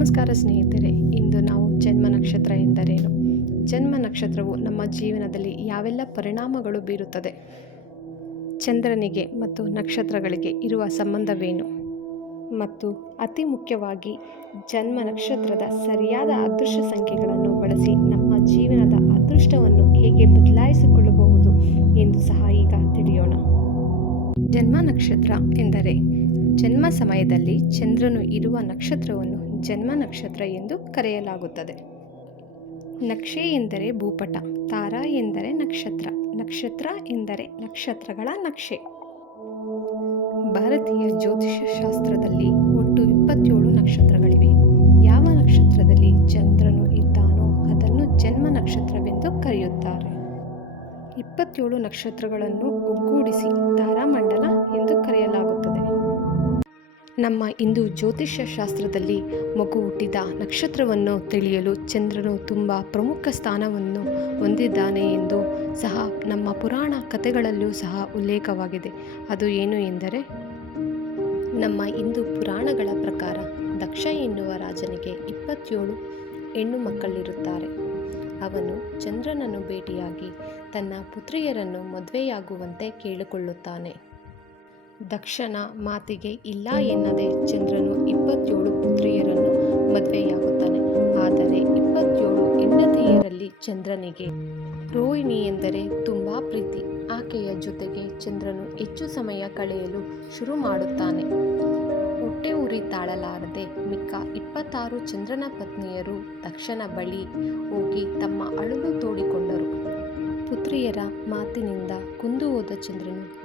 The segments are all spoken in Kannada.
ನಮಸ್ಕಾರ ಸ್ನೇಹಿತರೆ, ಇಂದು ನಾವು ಜನ್ಮ ನಕ್ಷತ್ರ ಎಂದರೇನು, ಜನ್ಮ ನಕ್ಷತ್ರವು ನಮ್ಮ ಜೀವನದಲ್ಲಿ ಯಾವೆಲ್ಲ ಪರಿಣಾಮಗಳು ಬೀರುತ್ತದೆ, ಚಂದ್ರನಿಗೆ ಮತ್ತು ನಕ್ಷತ್ರಗಳಿಗೆ ಇರುವ ಸಂಬಂಧವೇನು ಮತ್ತು ಅತಿ ಮುಖ್ಯವಾಗಿ ಜನ್ಮ ನಕ್ಷತ್ರದ ಸರಿಯಾದ ಅದೃಷ್ಟ ಸಂಖ್ಯೆಗಳನ್ನು ಬಳಸಿ ನಮ್ಮ ಜೀವನದ ಅದೃಷ್ಟವನ್ನು ಹೇಗೆ ಬದಲಾಯಿಸಿಕೊಳ್ಳಬಹುದು ಎಂದು ಸಹ ಈಗ ತಿಳಿಯೋಣ. ಜನ್ಮ ನಕ್ಷತ್ರ ಎಂದರೆ ಜನ್ಮ ಸಮಯದಲ್ಲಿ ಚಂದ್ರನು ಇರುವ ನಕ್ಷತ್ರವನ್ನು ಜನ್ಮ ನಕ್ಷತ್ರ ಎಂದು ಕರೆಯಲಾಗುತ್ತದೆ. ನಕ್ಷೆ ಎಂದರೆ ಭೂಪಟ, ತಾರ ಎಂದರೆ ನಕ್ಷತ್ರ, ನಕ್ಷತ್ರ ಎಂದರೆ ನಕ್ಷತ್ರಗಳ ನಕ್ಷೆ. ಭಾರತೀಯ ಜ್ಯೋತಿಷ್ಯ ಶಾಸ್ತ್ರದಲ್ಲಿ ಒಟ್ಟು 27 ನಕ್ಷತ್ರಗಳಿವೆ. ಯಾವ ನಕ್ಷತ್ರದಲ್ಲಿ ಚಂದ್ರನು ಇದ್ದಾನೋ ಅದನ್ನು ಜನ್ಮ ನಕ್ಷತ್ರವೆಂದು ಕರೆಯುತ್ತಾರೆ. 27 ನಕ್ಷತ್ರಗಳನ್ನು ಒಗ್ಗೂಡಿಸಿ ತಾರಾಮಂಡಲ ಎಂದು ಕರೆಯಲಾಗುತ್ತದೆ. ನಮ್ಮ ಹಿಂದೂ ಜ್ಯೋತಿಷ್ಯ ಶಾಸ್ತ್ರದಲ್ಲಿ ಮಗು ಹುಟ್ಟಿದ ನಕ್ಷತ್ರವನ್ನು ತಿಳಿಯಲು ಚಂದ್ರನು ತುಂಬ ಪ್ರಮುಖ ಸ್ಥಾನವನ್ನು ಹೊಂದಿದ್ದಾನೆ ಎಂದು ಸಹ ನಮ್ಮ ಪುರಾಣ ಕಥೆಗಳಲ್ಲೂ ಸಹ ಉಲ್ಲೇಖವಾಗಿದೆ. ಅದು ಏನು ಎಂದರೆ, ನಮ್ಮ ಹಿಂದೂ ಪುರಾಣಗಳ ಪ್ರಕಾರ ದಕ್ಷ ಎನ್ನುವ ರಾಜನಿಗೆ 27 ಹೆಣ್ಣು ಮಕ್ಕಳಿರುತ್ತಾರೆ. ಅವನು ಚಂದ್ರನನ್ನು ಭೇಟಿಯಾಗಿ ತನ್ನ ಪುತ್ರಿಯರನ್ನು ಮದುವೆಯಾಗುವಂತೆ ಕೇಳಿಕೊಳ್ಳುತ್ತಾನೆ. ದಕ್ಷನ ಮಾತಿಗೆ ಇಲ್ಲ ಎನ್ನದೆ ಚಂದ್ರನು 27 ಪುತ್ರಿಯರನ್ನು ಮದುವೆಯಾಗುತ್ತಾನೆ. ಆದರೆ 27 ಹೆಂಡತಿಯರಲ್ಲಿ ಚಂದ್ರನಿಗೆ ರೋಹಿಣಿ ಎಂದರೆ ತುಂಬ ಪ್ರೀತಿ. ಆಕೆಯ ಜೊತೆಗೆ ಚಂದ್ರನು ಹೆಚ್ಚು ಸಮಯ ಕಳೆಯಲು ಶುರು ಮಾಡುತ್ತಾನೆ. ಹೊಟ್ಟೆ ಉರಿ ತಾಳಲಾರದೆ ಮಿಕ್ಕ 26 ಚಂದ್ರನ ಪತ್ನಿಯರು ದಕ್ಷನ ಬಳಿ ಹೋಗಿ ತಮ್ಮ ಅಳುಲು ತೋಡಿಕೊಂಡರು. ಪುತ್ರಿಯರ ಮಾತಿನಿಂದ ಕುಂದು ಹೋದ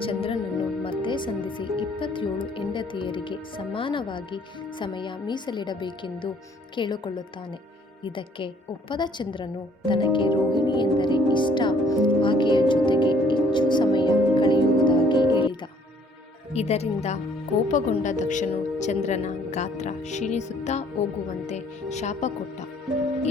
ಚಂದ್ರನನ್ನು ಮತ್ತೆ ಸಂಧಿಸಿ 27 ಹೆಂಡತಿಯರಿಗೆ ಸಮಾನವಾಗಿ ಸಮಯ ಮೀಸಲಿಡಬೇಕೆಂದು ಕೇಳಿಕೊಳ್ಳುತ್ತಾನೆ. ಇದಕ್ಕೆ ಒಪ್ಪದ ಚಂದ್ರನು ತನಗೆ ರೋಹಿಣಿ ಎಂದರೆ ಇಷ್ಟ, ಆಕೆಯ ಜೊತೆಗೆ ಹೆಚ್ಚು ಸಮಯ ಕಳೆಯುವುದಾಗಿ ಹೇಳಿದ. ಇದರಿಂದ ಕೋಪಗೊಂಡ ದಕ್ಷನು ಚಂದ್ರನ ಗಾತ್ರ ಕ್ಷೀಣಿಸುತ್ತಾ ಹೋಗುವಂತೆ ಶಾಪ ಕೊಟ್ಟ.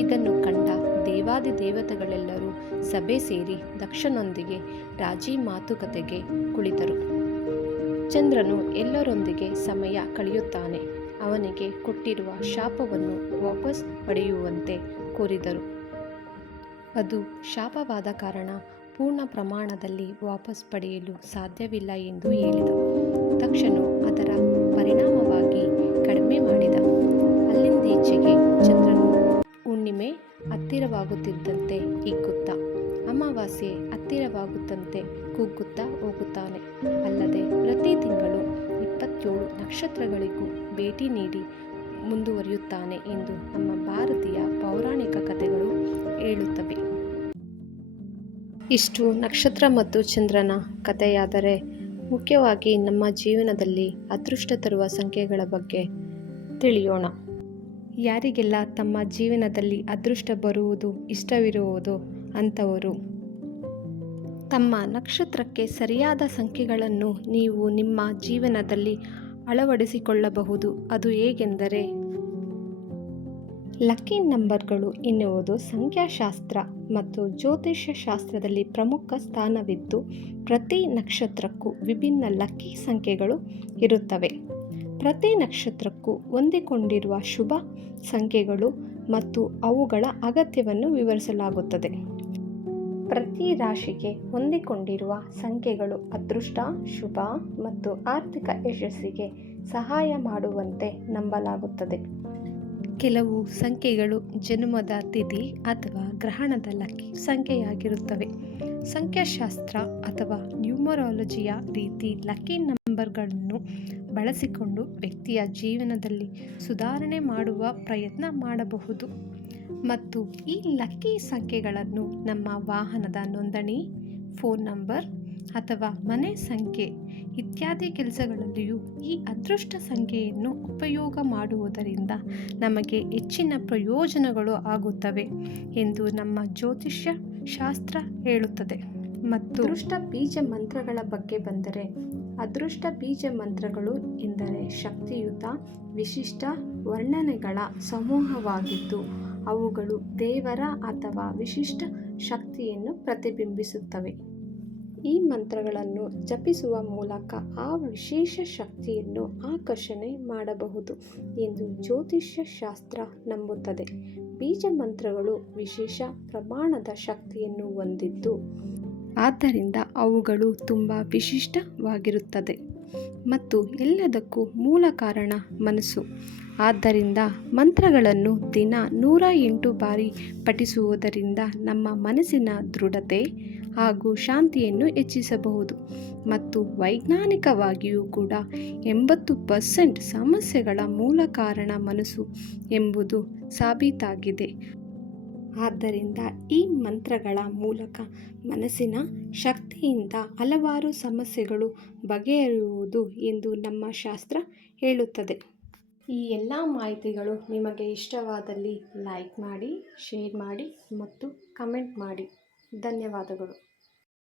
ಇದನ್ನು ಕಂಡ ದೇವಾದಿದೇವತೆಗಳೆಲ್ಲರೂ ಸಭೆ ಸೇರಿ ದಕ್ಷನೊಂದಿಗೆ ರಾಜಿ ಮಾತುಕತೆಗೆ ಕುಳಿತರು. ಚಂದ್ರನು ಎಲ್ಲರೊಂದಿಗೆ ಸಮಯ ಕಳೆಯುತ್ತಾನೆ. ಅವನಿಗೆ ಕೊಟ್ಟಿರುವ ಶಾಪವನ್ನು ವಾಪಸ್ ಪಡೆಯುವಂತೆ ಕೋರಿದರು. ಅದು ಶಾಪವಾದ ಕಾರಣ ಪೂರ್ಣ ಪ್ರಮಾಣದಲ್ಲಿ ವಾಪಸ್ ಪಡೆಯಲು ಸಾಧ್ಯವಿಲ್ಲ ಎಂದು ಹೇಳಿದ. ದಕ್ಷನು ಅದರ ಪರಿಣಾಮವಾಗಿ ಕಡಿಮೆ ಮಾಡಿದ. ಅಲ್ಲಿಂದೀಚೆಗೆ ಚಂದ್ರನು ಹುಣ್ಣಿಮೆ ಹತ್ತಿರವಾಗುತ್ತಿದ್ದಂತೆ ಹಿಗ್ಗುತ್ತಾ, ಅಮಾವಾಸ್ಯೆ ಹತ್ತಿರವಾಗುತ್ತಂತೆ ಕುಗ್ಗುತ್ತಾ ಹೋಗುತ್ತಾನೆ. ಅಲ್ಲದೆ ಪ್ರತಿ ತಿಂಗಳು 27 ನಕ್ಷತ್ರಗಳಿಗೂ ಭೇಟಿ ನೀಡಿ ಮುಂದುವರಿಯುತ್ತಾನೆ ಎಂದು ನಮ್ಮ ಭಾರತೀಯ ಪೌರಾಣಿಕ ಕಥೆಗಳು ಹೇಳುತ್ತವೆ. ಇಷ್ಟು ನಕ್ಷತ್ರ ಮತ್ತು ಚಂದ್ರನ ಕಥೆಯಾದರೆ, ಮುಖ್ಯವಾಗಿ ನಮ್ಮ ಜೀವನದಲ್ಲಿ ಅದೃಷ್ಟ ತರುವ ಸಂಖ್ಯೆಗಳ ಬಗ್ಗೆ ತಿಳಿಯೋಣ. ಯಾರಿಗೆಲ್ಲ ತಮ್ಮ ಜೀವನದಲ್ಲಿ ಅದೃಷ್ಟ ಬರುವುದು ಇಷ್ಟವಿರುವುದೋ ಅಂಥವರು ತಮ್ಮ ನಕ್ಷತ್ರಕ್ಕೆ ಸರಿಯಾದ ಸಂಖ್ಯೆಗಳನ್ನು ನೀವು ನಿಮ್ಮ ಜೀವನದಲ್ಲಿ ಅಳವಡಿಸಿಕೊಳ್ಳಬಹುದು. ಅದು ಹೇಗೆಂದರೆ, ಲಕ್ಕಿ ನಂಬರ್ಗಳು ಎನ್ನುವುದು ಸಂಖ್ಯಾಶಾಸ್ತ್ರ ಮತ್ತು ಜ್ಯೋತಿಷ್ಯ ಶಾಸ್ತ್ರದಲ್ಲಿ ಪ್ರಮುಖ ಸ್ಥಾನವಿದ್ದು, ಪ್ರತಿ ನಕ್ಷತ್ರಕ್ಕೂ ವಿಭಿನ್ನ ಲಕ್ಕಿ ಸಂಖ್ಯೆಗಳು ಇರುತ್ತವೆ. ಪ್ರತಿ ನಕ್ಷತ್ರಕ್ಕೂ ಹೊಂದಿಕೊಂಡಿರುವ ಶುಭ ಸಂಖ್ಯೆಗಳು ಮತ್ತು ಅವುಗಳ ಅಗತ್ಯವನ್ನು ವಿವರಿಸಲಾಗುತ್ತದೆ. ಪ್ರತಿ ರಾಶಿಗೆ ಹೊಂದಿಕೊಂಡಿರುವ ಸಂಖ್ಯೆಗಳು ಅದೃಷ್ಟ, ಶುಭ ಮತ್ತು ಆರ್ಥಿಕ ಯಶಸ್ಸಿಗೆ ಸಹಾಯ ಮಾಡುವಂತೆ ನಂಬಲಾಗುತ್ತದೆ. ಕೆಲವು ಸಂಖ್ಯೆಗಳು ಜನ್ಮದ ತಿಥಿ ಅಥವಾ ಗ್ರಹಣದ ಲಕ್ಕಿ ಸಂಖ್ಯೆಯಾಗಿರುತ್ತವೆ. ಸಂಖ್ಯಾಶಾಸ್ತ್ರ ಅಥವಾ ನ್ಯೂಮರಾಲಜಿಯ ರೀತಿ ಲಕ್ಕಿ ನಂಬರ್ಗಳನ್ನು ಬಳಸಿಕೊಂಡು ವ್ಯಕ್ತಿಯ ಜೀವನದಲ್ಲಿ ಸುಧಾರಣೆ ಮಾಡುವ ಪ್ರಯತ್ನ ಮಾಡಬಹುದು ಮತ್ತು ಈ ಲಕ್ಕಿ ಸಂಖ್ಯೆಗಳನ್ನು ನಮ್ಮ ವಾಹನದ ನೋಂದಣಿ, ಫೋನ್ ನಂಬರ್ ಅಥವಾ ಮನೆ ಸಂಖ್ಯೆ ಇತ್ಯಾದಿ ಕೆಲಸಗಳಲ್ಲಿಯೂ ಈ ಅದೃಷ್ಟ ಸಂಖ್ಯೆಯನ್ನು ಉಪಯೋಗ ಮಾಡುವುದರಿಂದ ನಮಗೆ ಹೆಚ್ಚಿನ ಪ್ರಯೋಜನಗಳು ಆಗುತ್ತವೆ ಎಂದು ನಮ್ಮ ಜ್ಯೋತಿಷ್ಯ ಶಾಸ್ತ್ರ ಹೇಳುತ್ತದೆ. ಮತ್ತು ಅದೃಷ್ಟ ಬೀಜ ಮಂತ್ರಗಳ ಬಗ್ಗೆ ಬಂದರೆ, ಅದೃಷ್ಟ ಬೀಜ ಮಂತ್ರಗಳು ಎಂದರೆ ಶಕ್ತಿಯುತ ವಿಶಿಷ್ಟ ವರ್ಣನೆಗಳ ಸಮೂಹವಾಗಿದ್ದು, ಅವುಗಳು ದೇವರ ಅಥವಾ ವಿಶಿಷ್ಟ ಶಕ್ತಿಯನ್ನು ಪ್ರತಿಬಿಂಬಿಸುತ್ತವೆ. ಈ ಮಂತ್ರಗಳನ್ನು ಜಪಿಸುವ ಮೂಲಕ ಆ ವಿಶೇಷ ಶಕ್ತಿಯನ್ನು ಆಕರ್ಷಣೆ ಮಾಡಬಹುದು ಎಂದು ಜ್ಯೋತಿಷ್ಯ ಶಾಸ್ತ್ರ ನಂಬುತ್ತದೆ. ಬೀಜ ಮಂತ್ರಗಳು ವಿಶೇಷ ಪ್ರಮಾಣದ ಶಕ್ತಿಯನ್ನು ಹೊಂದಿದ್ದು, ಆದ್ದರಿಂದ ಅವುಗಳು ತುಂಬ ವಿಶಿಷ್ಟವಾಗಿರುತ್ತದೆ ಮತ್ತು ಎಲ್ಲದಕ್ಕೂ ಮೂಲ ಕಾರಣ ಮನಸ್ಸು. ಆದ್ದರಿಂದ ಮಂತ್ರಗಳನ್ನು ದಿನ 108 ಬಾರಿ ಪಠಿಸುವುದರಿಂದ ನಮ್ಮ ಮನಸ್ಸಿನ ದೃಢತೆ ಹಾಗೂ ಶಾಂತಿಯನ್ನು ಹೆಚ್ಚಿಸಬಹುದು ಮತ್ತು ವೈಜ್ಞಾನಿಕವಾಗಿಯೂ ಕೂಡ 80% ಸಮಸ್ಯೆಗಳ ಮೂಲ ಕಾರಣ ಮನಸ್ಸು ಎಂಬುದು ಸಾಬೀತಾಗಿದೆ. ಆದ್ದರಿಂದ ಈ ಮಂತ್ರಗಳ ಮೂಲಕ ಮನಸ್ಸಿನ ಶಕ್ತಿಯಿಂದ ಹಲವಾರು ಸಮಸ್ಯೆಗಳು ಬಗೆಹರಿಯುವುದು ಎಂದು ನಮ್ಮ ಶಾಸ್ತ್ರ ಹೇಳುತ್ತದೆ. ಈ ಎಲ್ಲ ಮಾಹಿತಿಗಳು ನಿಮಗೆ ಇಷ್ಟವಾದಲ್ಲಿ ಲೈಕ್ ಮಾಡಿ, ಶೇರ್ ಮಾಡಿ ಮತ್ತು ಕಮೆಂಟ್ ಮಾಡಿ. ಧನ್ಯವಾದಗಳು.